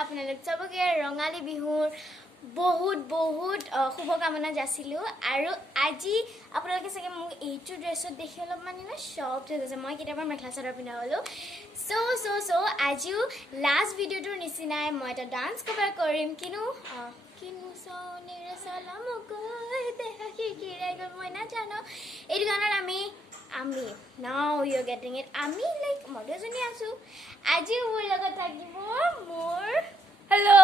আপোনালোক সবকে ৰঙালী বিহুৰ বহুত বহুত শুভকামনা যাচিলো আৰু আজি আপোনালোকে চাগে মোক এইটো ড্ৰেছত দেখি অলপ মানে না শক হৈ গৈছে মই কেতিয়াবা মেখেলা চাদৰ পিন্ধা হলো সো আজিও লাষ্ট ভিডিওটোৰ নিচিনাই মই এটা ডান্স কভাৰ কৰিম কিনো সালাম গৈ দেখা কিৰাই গল মই না জানো এই গানৰ আমি now you're getting it আমি লাইক মডেজনী আছো আজি মোৰ লগত থাকিব মোৰ हेलो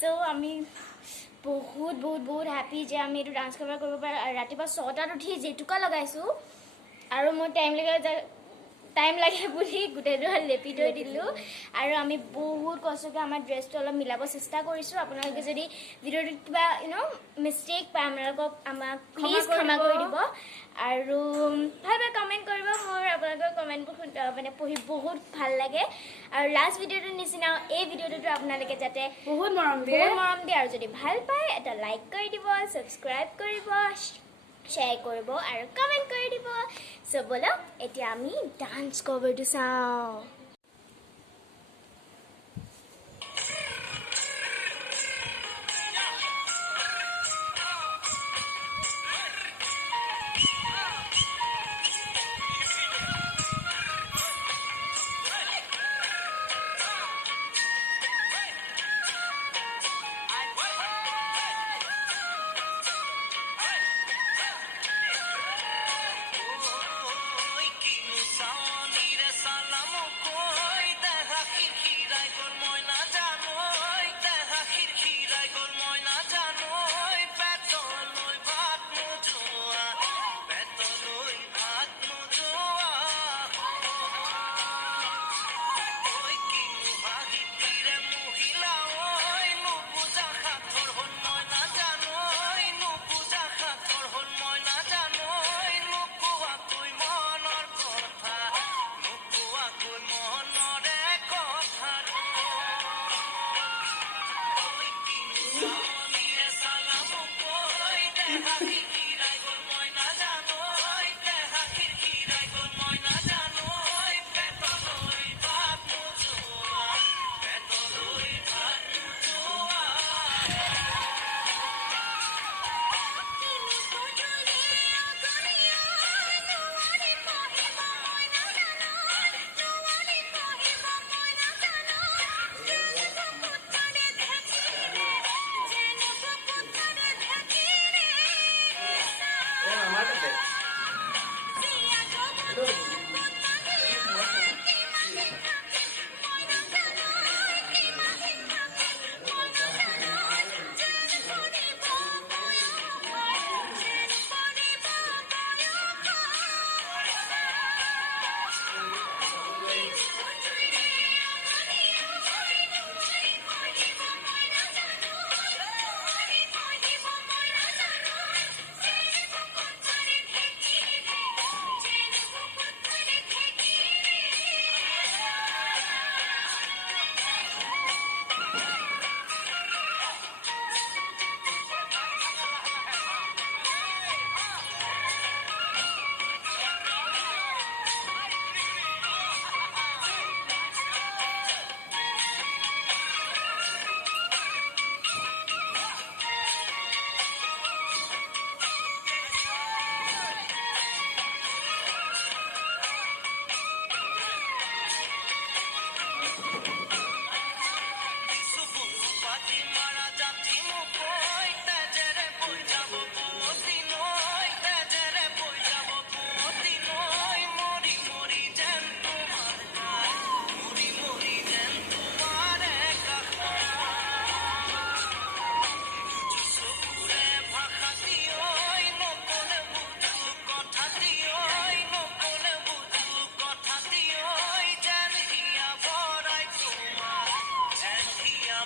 so আমি বহুত বহুত বহুত হ্যাপি যে আমি এটো ডান্স কভাৰ কৰিব পাৰ ৰাতিপুৱা 6টাত উঠি যেটুকা লগাইছো আৰু মোৰ টাইম লাগে বুলি গুটেটো লেপি থৈ দিলো আৰু আমি বহুত কষ্টকে আমাৰ ড্ৰেছটো অলপ মিলাব চেষ্টা কৰিছো আপোনালোকে যদি ভিডিওটো কিবা মিস্টেক পায় আমাক প্লিজ ক্ষমা কৰি দিব আৰু ভালবে কমেন্ট কৰিব মোৰ আপোনালোকৰ কমেন্টবোৰ মানে পঢ়ি বহুত ভাল লাগে আৰু লাষ্ট ভিডিওটোৰ নিচিনা এই ভিডিওটো আপোনালোকে যাতে बहुत मरम দিয়ে আৰু যদি ভাল পায় এটা লাইক কৰি দিব সাবস্ক্ৰাইব কৰিব शेयर কৰিব আৰু কমেন্ট কৰি দিব সো বলো এতিয়া আমি ডান্স কভাৰটো চাও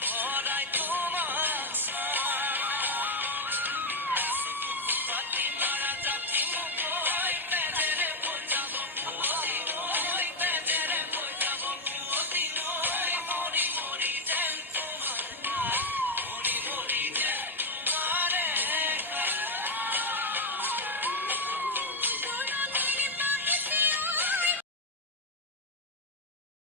Boy